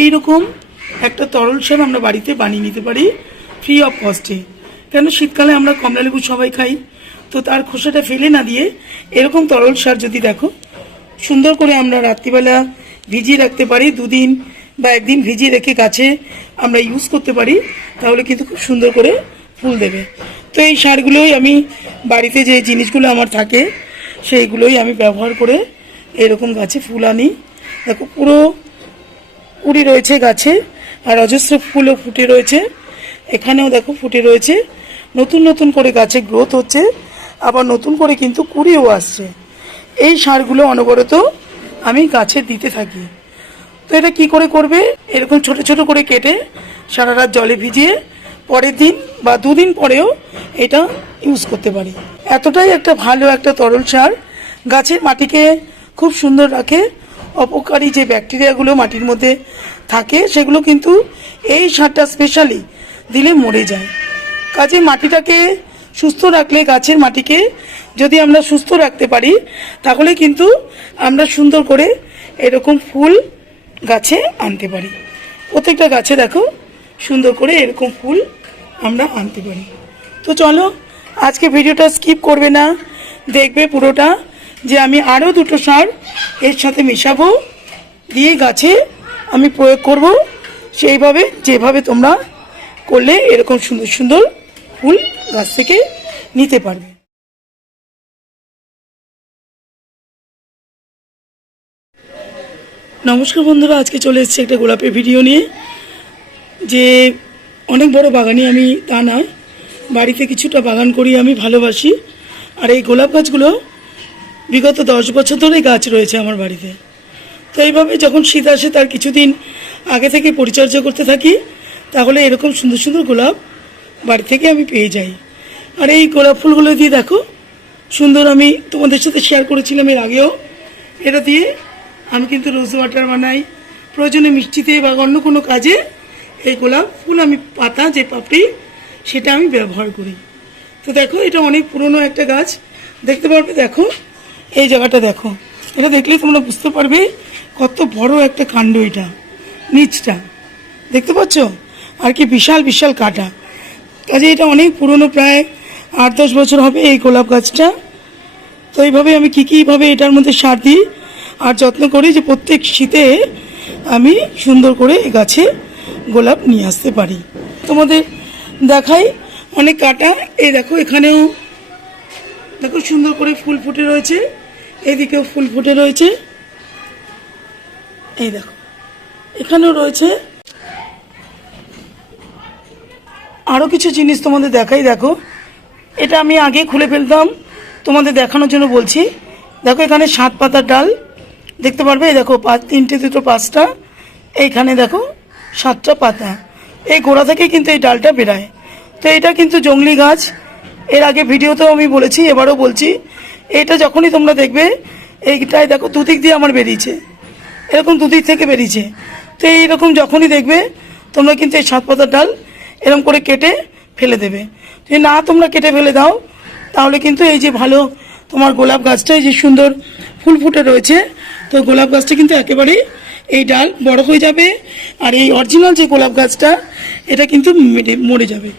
এই রকম একটা তরল সার আমরা বাড়িতে বানিয়ে নিতে পারি ফ্রি অফ কস্টে কেন শীতকালে আমরা কমলা লেবু সবাই খাই, তো তার খোসাটা ফেলে না দিয়ে এরকম তরল সার যদি দেখো, সুন্দর করে আমরা রাত্রিবেলা ভিজিয়ে রাখতে পারি, দুদিন বা একদিন ভিজিয়ে রেখে গাছে আমরা ইউজ করতে পারি, তাহলে কিন্তু খুব সুন্দর করে ফুল দেবে। তো এই সারগুলোই আমি বাড়িতে যে জিনিসগুলো আমার থাকে, সেইগুলোই আমি ব্যবহার করে এরকম গাছে ফুল আনি। দেখো পুরো কুড়ি রয়েছে গাছে, আর অজস্র ফুলও ফুটে রয়েছে। এখানেও দেখো ফুটে রয়েছে। নতুন নতুন করে গাছে গ্রোথ হচ্ছে। আবার নতুন করে কিন্তু কুড়িও আসছে। এই সারগুলো অনবরত আমি গাছে দিতে থাকি। তো এটা কি করে করবে? এরকম ছোট ছোট করে কেটে সারা রাত জলে ভিজিয়ে পরের দিন বা দুদিন পরেও এটা ইউজ করতে পারি। এতটাই একটা ভালো একটা তরল সার গাছের মাটিকে খুব সুন্দর রাখে। অপকারী যে ব্যাকটেরিয়াগুলো মাটির মধ্যে থাকে, সেগুলো কিন্তু এই সারটা স্পেশালি দিলে মরে যায়। কাজে মাটিটাকে সুস্থ রাখলে, গাছের মাটিকে যদি আমরা সুস্থ রাখতে পারি, তাহলে কিন্তু আমরা সুন্দর করে এরকম ফুল গাছে আনতে পারি। প্রত্যেকটা গাছে দেখো, সুন্দর করে এরকম ফুল আমরা আনতে পারি। তো চলো, আজকে ভিডিওটা স্কিপ করবে না। দেখবে পুরোটা। যে আমি আরও দুটো সার এর সাথে মেশাবো, দিয়ে গাছে আমি প্রয়োগ করব। সেইভাবে, যেভাবে তোমরা করলে এরকম সুন্দর সুন্দর ফুল গাছ থেকে নিতে পারবে। নমস্কার বন্ধুরা, আজকে চলে এসেছি একটা গোলাপের ভিডিও নিয়ে। যে অনেক বড় বাগানি আমি, তা নয়, বাড়িতে কিছুটা বাগান করি আমি, ভালোবাসি। আর এই গোলাপ গাছগুলো বিগত দশ বছর ধরে গাছ রয়েছে আমার বাড়িতে। তো এইভাবে যখন শীত আসে, তার কিছুদিন আগে থেকে পরিচর্যা করতে থাকি, তাহলে এরকম সুন্দর সুন্দর গোলাপ বাড়ি থেকে আমি পেয়ে যাই। আর এই গোলাপ ফুলগুলো দিয়ে দেখো, সুন্দর আমি তোমাদের সাথে শেয়ার করেছিলাম এর আগেও। এটা দিয়ে আমি কিন্তু রোজ ওয়াটার বানাই। প্রয়োজনে মিষ্টিতে বা অন্য কোনো কাজে এই গোলাপ ফুল আমি পাতা, যে পাপড়ি, সেটা আমি ব্যবহার করি। তো দেখো, এটা অনেক পুরনো একটা গাছ। দেখতে পারবে, দেখো এই জায়গাটা দেখো। এটা দেখলেই তোমরা বুঝতে পারবে কত বড় একটা কাণ্ড এটা। নিচটা। দেখতে পাচ্ছ? আর কি বিশাল বিশাল কাটা। কাজে এটা অনেক পুরনো, প্রায় আট, দশ বছর হবে এই গোলাপ গাছটা। তো এইভাবে আমি কী কীভাবে এটার মধ্যে সার দিই আর যত্ন করি যে প্রত্যেক শীতে আমি সুন্দর করে এই গাছে গোলাপ নিয়ে আসতে পারি। তোমাদের দেখাই অনেক কাটা। এই দেখো এখানেও দেখো সুন্দর করে ফুল ফুটে রয়েছে। এদিকেও ফুল ফুটে রয়েছে। এই দেখো, এখানেও রয়েছে। আরও কিছু জিনিস তোমাদের দেখাই, দেখো। এটা আমি আগে খুলে ফেলতাম, তোমাদের দেখানোর জন্য বলছি। দেখো এখানে সাত পাতার ডাল, দেখতে পারবে? এই দেখো পাঁচ তিনটে, দুটো, পাঁচটা। এইখানে দেখো, সাতটা পাতা। এই গোড়া থেকে কিন্তু এই ডালটা বেরায়। তো এটা কিন্তু জংলি গাছ। এর আগে ভিডিওতেও আমি বলেছি, এবারও বলছি। এটা যখনই তোমরা দেখবে, এইটাই দেখো, দুদিক দিয়ে আমার বেরিয়েছে। এরকম দুদিক থেকে বেরিয়েছে। তো এইরকম যখনই দেখবে, তোমরা কিন্তু এই সাত পাতার ডাল এরকম করে কেটে ফেলে দেবে। যদি না তোমরা কেটে ফেলে দাও, তাহলে কিন্তু এই যে ভালো তোমার গোলাপ গাছটা এই যে সুন্দর ফুল ফুটে রয়েছে, তো গোলাপ গাছটা কিন্তু একেবারেই এই ডাল বড় হয়ে যাবে, আর এই অরিজিনাল যে গোলাপ গাছটা, এটা কিন্তু মরে যাবে।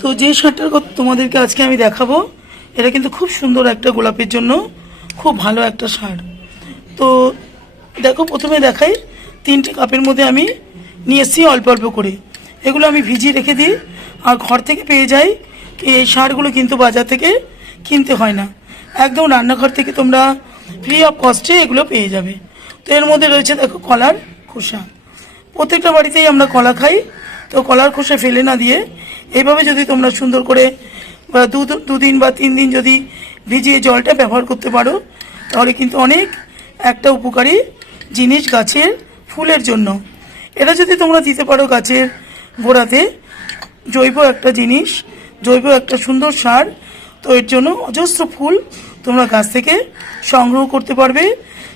তো যে সারটার কথা তোমাদেরকে আজকে আমি দেখাবো এটা কিন্তু খুব সুন্দর একটা গোলাপের জন্য খুব ভালো একটা সার। তো দেখো, প্রথমে দেখাই, তিনটে কাপের মধ্যে আমি নিয়ে এসেছি অল্প অল্প করে। এগুলো আমি ভিজিয়ে রেখে দিই, আর ঘর থেকে পেয়ে যাই এই সারগুলো কিন্তু বাজার থেকে কিনতে হয় না। একদম রান্নাঘর থেকে তোমরা ফ্রি অফ কস্টে এগুলো পেয়ে যাবে। তো এর মধ্যে রয়েছে দেখো কলার খোসা। প্রত্যেকটা বাড়িতেই আমরা কলা খাই, তো কলার খোসা ফেলে না দিয়ে এইভাবে যদি তোমরা সুন্দর করে বা দু দুদিন বা তিন দিন যদি ভিজিয়ে জলটা ব্যবহার করতে পারো, তাহলে কিন্তু অনেক একটা উপকারী জিনিস গাছের ফুলের জন্য। এটা যদি তোমরা দিতে পারো গাছের গোড়াতে, জৈব একটা জিনিস, জৈব একটা সুন্দর সার, তো এর জন্য অজস্র ফুল তোমরা গাছ থেকে সংগ্রহ করতে পারবে,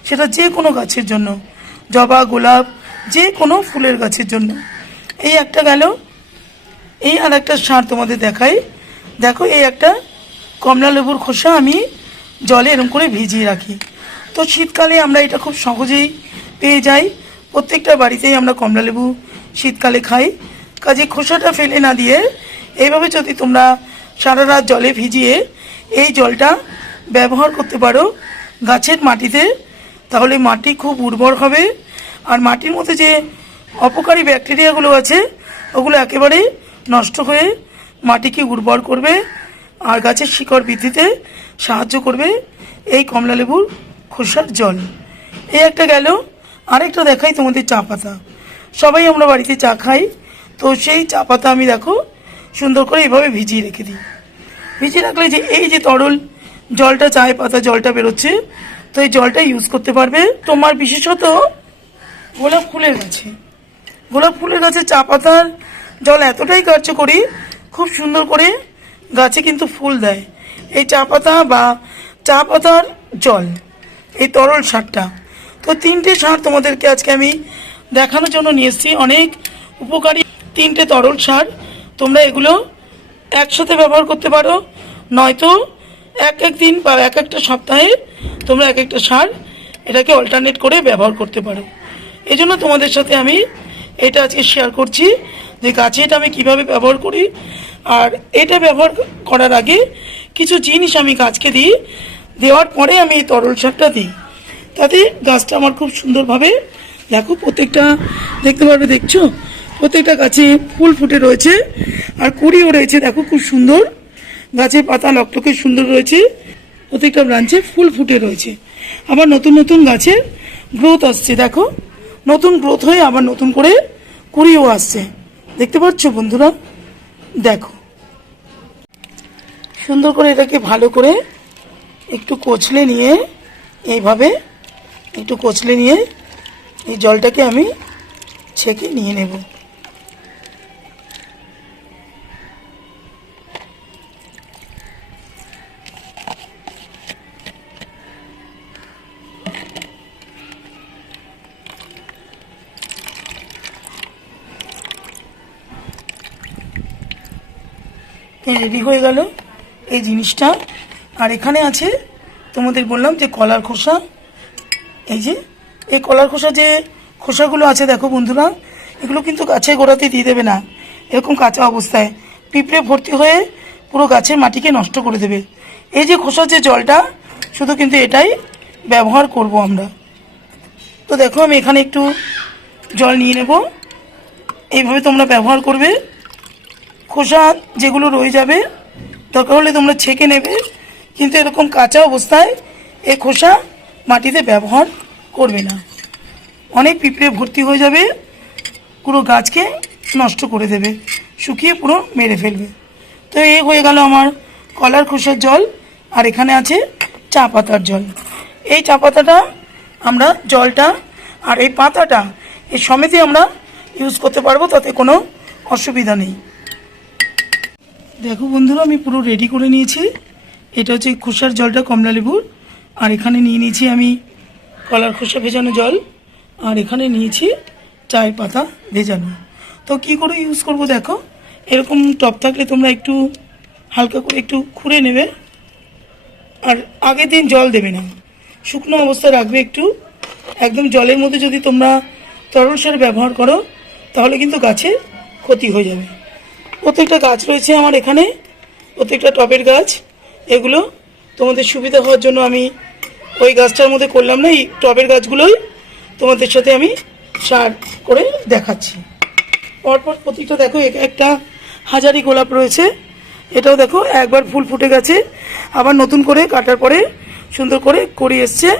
সেটা যে কোনো গাছের জন্য। জবা, গোলাপ যে কোনো ফুলের গাছের জন্য। এই একটা গেল। এই আর একটা সার তোমাদের দেখাই। দেখো, এই একটা কমলা লেবুর খোসা আমি জলে এরম করে ভিজিয়ে রাখি। তো শীতকালে আমরা এটা খুব সহজেই পেয়ে যাই। প্রত্যেকটা বাড়িতেই আমরা কমলা লেবু শীতকালে খাই। কাজে খোসাটা ফেলে না দিয়ে এইভাবে যদি তোমরা সারা রাত জলে ভিজিয়ে এই জলটা ব্যবহার করতে পারো গাছের মাটিতে, তাহলে মাটি খুব উর্বর হবে। আর মাটির মধ্যে যে অপকারী ব্যাকটেরিয়াগুলো আছে, ওগুলো একেবারে নষ্ট হয়ে মাটিকে উর্বর করবে আর গাছের শিকড় বৃদ্ধিতে সাহায্য করবে এই কমলা লেবুর খোসার জল। এই একটা গেল, আরেকটা দেখাই তোমাদের চা পাতা। সবাই আমরা বাড়িতে চা খাই, তো সেই চা পাতা আমি দেখো সুন্দর করে এভাবে ভিজিয়ে রেখে দিই। ভিজিয়ে রাখলে যে এই যে তরল জলটা চায় পাতা জলটা বেরোচ্ছে, তো এই জলটা ইউজ করতে পারবে। তোমার বিশেষত গোলাপ ফুলের গাছে। গোলাপ ফুলের গাছে চা পাতার জল এতটাই কার্যকরী খুব সুন্দর করে গাছে কিন্তু ফুল দেয়। এই চা পাতা বা চা পাতার জল, এই তরল সারটা। তো তিনটে সার তোমাদেরকে আজকে আমি দেখানোর জন্য নিয়ে এসেছি। অনেক উপকারী তিনটে তরল সার। তোমরা এগুলো একসাথে ব্যবহার করতে পারো। নয়তো এক এক দিন বা এক একটা সপ্তাহে তোমরা এক একটা সার এটাকে অল্টারনেট করে ব্যবহার করতে পারো। এই জন্য তোমাদের সাথে আমি এটা আজকে শেয়ার করছি। যে গাছে এটা আমি কীভাবে ব্যবহার করি, আর এটা ব্যবহার করার আগে কিছু জিনিস আমি গাছকে দিই, দেওয়ার পরে আমি এই তরল সারটা দিই। তাতে গাছটা আমার খুব সুন্দরভাবে, দেখো প্রত্যেকটা, দেখতে পারবে দেখছ? প্রত্যেকটা গাছে ফুল ফুটে রয়েছে, আর কুড়িও রয়েছে, দেখো খুব সুন্দর। গাছের পাতা লকটকে সুন্দর রয়েছে, প্রত্যেকটা ব্রাঞ্চে ফুল ফুটে রয়েছে। আবার নতুন নতুন গাছের গ্রোথ আসছে, দেখো। নতুন গ্রোথ হয়ে আবার নতুন করে কুড়িও আসছে। দেখতে পাচ্ছ বন্ধুরা? দেখো। সুন্দর করে এটাকে ভালো করে একটু কচলে নিয়ে এইভাবে একটু কচলে নিয়ে এই জলটাকে আমি ছেঁকে নিয়ে নেব। রেডি হয়ে গেল এই জিনিসটা। আর এখানে আছে, তোমাদের বললাম যে কলার খোসা। এই যে, এই কলার খোসা যে খোসাগুলো আছে, দেখো বন্ধুরা, এগুলো কিন্তু গাছের গোড়াতে দিয়ে দেবে না। এরকম কাঁচা অবস্থায় পিঁপড়ে ভর্তি হয়ে পুরো গাছের মাটিকে নষ্ট করে দেবে। এই যে খোসার যে জলটা, শুধু কিন্তু এটাই ব্যবহার করব আমরা। তো দেখো আমি এখানে একটু জল নিয়ে নেব। এইভাবে তোমরা ব্যবহার করবে। খোসা যেগুলো রয়ে যাবে, দরকার হলে তোমরা ছেঁকে নেবে। কিন্তু এরকম কাঁচা অবস্থায় এই খোসা মাটিতে ব্যবহার করবে না। অনেক পিঁপড়ে ভর্তি হয়ে যাবে, পুরো গাছকে নষ্ট করে দেবে, শুকিয়ে পুরো মেরে ফেলবে। তো এ হয়ে গেল আমার কলার খোসার জল, আর এখানে আছে চা পাতার জল। এই চা পাতাটা আমরা জলটা আর এই পাতাটা এই সমেতে আমরা ইউজ করতে পারব, তাতে কোনো অসুবিধা নেই। দেখো বন্ধুরা, আমি পুরো রেডি করে নিয়েছি। এটা হচ্ছে খোসার জলটা কমলা লেবুর। আর এখানে নিয়ে নিয়েছি আমি কলার খোসা ভেজানো জল। আর এখানে নিয়েছি চায়ের পাতা ভেজানো। তো কি করে ইউজ করব দেখো? এরকম টপ থাকলে তোমরা একটু হালকা করে একটু খুঁড়ে নেবে। আর আগের দিন জল দেবে না। শুকনো অবস্থায় রাখবে একটু। একদম জলের মধ্যে যদি তোমরা তরল সার ব্যবহার করো, তাহলে কিন্তু গাছের ক্ষতি হয়ে যাবে। প্রত্যেকটা গাছ রয়েছে আমার এখানে, প্রত্যেকটা টবের গাছ। এগুলো তোমাদের সুবিধা হওয়ার জন্য আমি ওই গাছটার মধ্যে করলাম না, এই টবের গাছগুলোই তোমাদের সাথে আমি সার করে দেখাচ্ছি। পরপর প্রতিটা দেখো, এক একটা হাজারি গোলাপ রয়েছে। এটাও দেখো, একবার ফুল ফুটে গেছে। আবার নতুন করে কাটার পরে সুন্দর করে কুড়ি এসছে।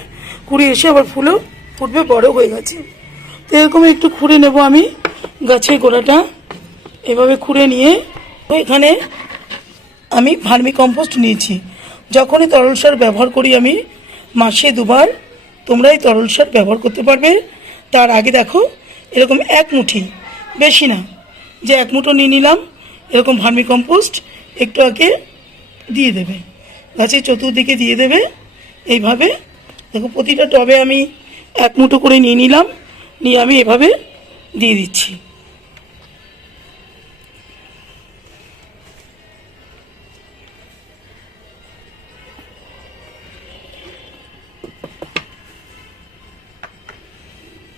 কুড়ি এসে আবার ফুলও ফুটবে বড় হয়ে গেছে। তো এরকম একটু খুঁড়ে নেব আমি গাছের গোড়াটা। এভাবে খুঁড়ে নিয়ে এখানে আমি ভার্মি কম্পোস্ট নিয়েছি। যখনই তরল সার ব্যবহার করি আমি, মাসে দুবার তোমরা এই তরল সার ব্যবহার করতে পারবে। তার আগে দেখো, এরকম এক মুঠি, বেশি না, যে এক মুঠো নিয়ে নিলাম, এরকম ভার্মি কম্পোস্ট একটু আগে দিয়ে দেবে। গাছের চতুর্দিকে দিয়ে দেবে। এইভাবে দেখো, প্রতিটা টবে আমি এক মুঠো করে নিয়ে নিলাম, নিয়ে আমি এভাবে দিয়ে দিচ্ছি।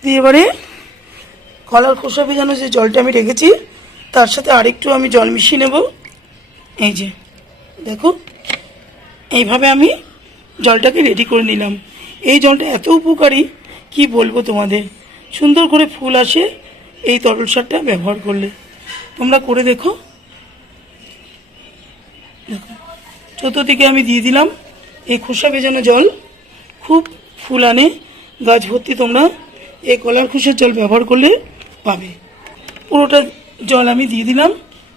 দিয়ে এবারে কলার খোসা ভেজানো যে জলটা আমি রেখেছি, তার সাথে আরেকটু আমি জল মিশিয়ে নেব। এই যে, দেখো, এইভাবে আমি জলটাকে রেডি করে নিলাম। এই জলটা এত উপকারী, কি বলব তোমাদের? সুন্দর করে ফুল আসে এই তরল সারটা ব্যবহার করলে। তোমরা করে দেখো। দেখো, চতুর্দিকে আমি দিয়ে দিলাম। এই খোসা ভেজানো জল খুব ফুল আনে। গাছ ভর্তি তোমরা এই কলার খোসার জল ব্যবহার করলে পাবে। পুরোটা জল আমি দিয়ে দিলাম,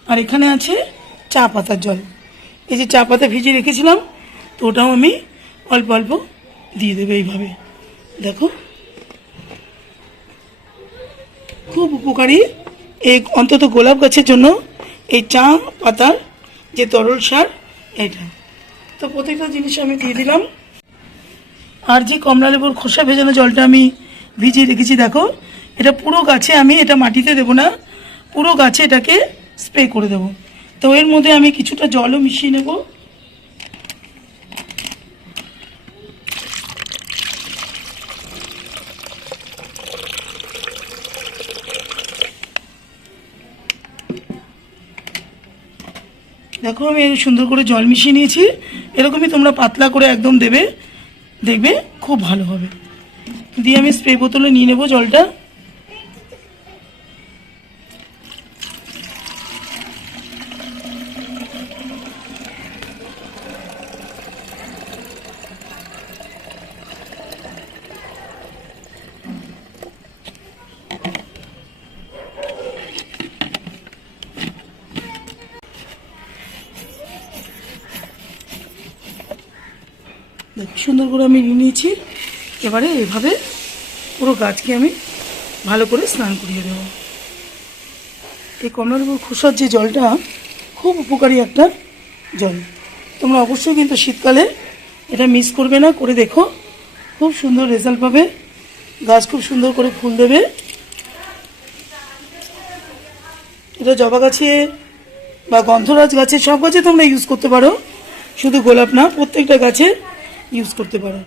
আর এখানে আছে চা পাতার জল। এই যে চা পাতা ভিজিয়ে রেখেছিলাম, তো ওটাও আমি অল্প অল্প দিয়ে দেবে এইভাবে। দেখো। খুব উপকারী এই অন্তত গোলাপ গাছের জন্য এই চা পাতার যে তরল সার, এটা। তো প্রত্যেকটা জিনিস আমি দিয়ে দিলাম। আর যে কমলা লেবুর খোসা ভেজানো জলটা আমি ভিজিয়ে রেখেছি, দেখো। এটা পুরো গাছে আমি এটা মাটিতে দেবো না, পুরো গাছে এটাকে স্প্রে করে দেবো। তো এর মধ্যে আমি কিছুটা জলও মিশিয়ে নেব। দেখো, আমি সুন্দর করে জল মিশিয়ে নিয়েছি। এরকমই তোমরা পাতলা করে একদম দেবে, দেখবে খুব ভালো হবে। দিয়ে আমি স্প্রে বোতলে নিয়ে নেব জলটা। সুন্দর করে আমি নিয়ে নিয়েছি। এবারে এভাবে পুরো গাছকে আমি ভালো করে স্নান করিয়ে দেবো। এই কমলালেবুর খোসার যে জলটা, খুব উপকারী একটা জল। তোমরা অবশ্যই কিন্তু শীতকালে এটা মিস করবে না, করে দেখো। খুব সুন্দর রেজাল্ট পাবে। গাছ খুব সুন্দর করে ফুল দেবে। এটা জবা গাছে বা গন্ধরাজ গাছে, সব গাছে তোমরা ইউজ করতে পারো। শুধু গোলাপ না, প্রত্যেকটা গাছে ইউজ করতে পারো।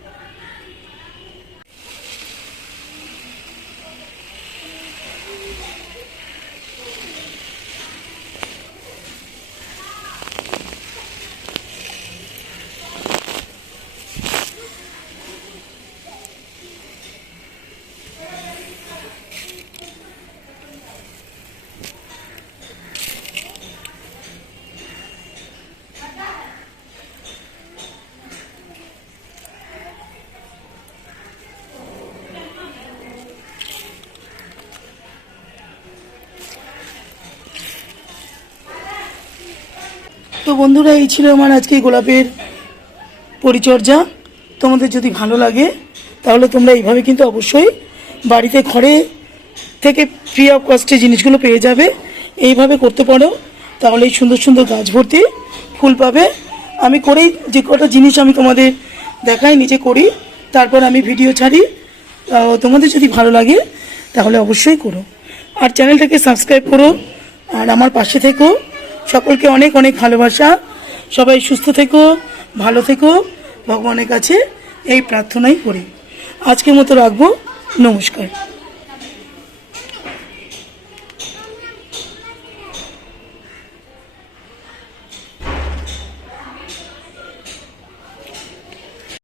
তো বন্ধুরা, এই ছিল আমার আজকে গোলাপের পরিচর্যা। তোমাদের যদি ভালো লাগে, তাহলে তোমরা এইভাবে কিন্তু অবশ্যই বাড়িতে ঘরে থেকে ফ্রি অফ কস্টে জিনিসগুলো পেয়ে যাবে, এইভাবে করতে পারো। তাহলে এই সুন্দর সুন্দর গাছ ভর্তি ফুল পাবে। আমি করেই যে কটা জিনিস আমি তোমাদের দেখাই, নিজে করি, তারপর আমি ভিডিও ছাড়ি। তোমাদের যদি ভালো লাগে, তাহলে অবশ্যই করো। আর চ্যানেলটাকে সাবস্ক্রাইব করো, আর আমার পাশে থেকো। সকলকে অনেক অনেক ভালোবাসা। সবাই সুস্থ থেকো, ভালো থেকো। ভগবানের কাছে এই প্রার্থনাই করি। আজকের মতো রাখব। নমস্কার।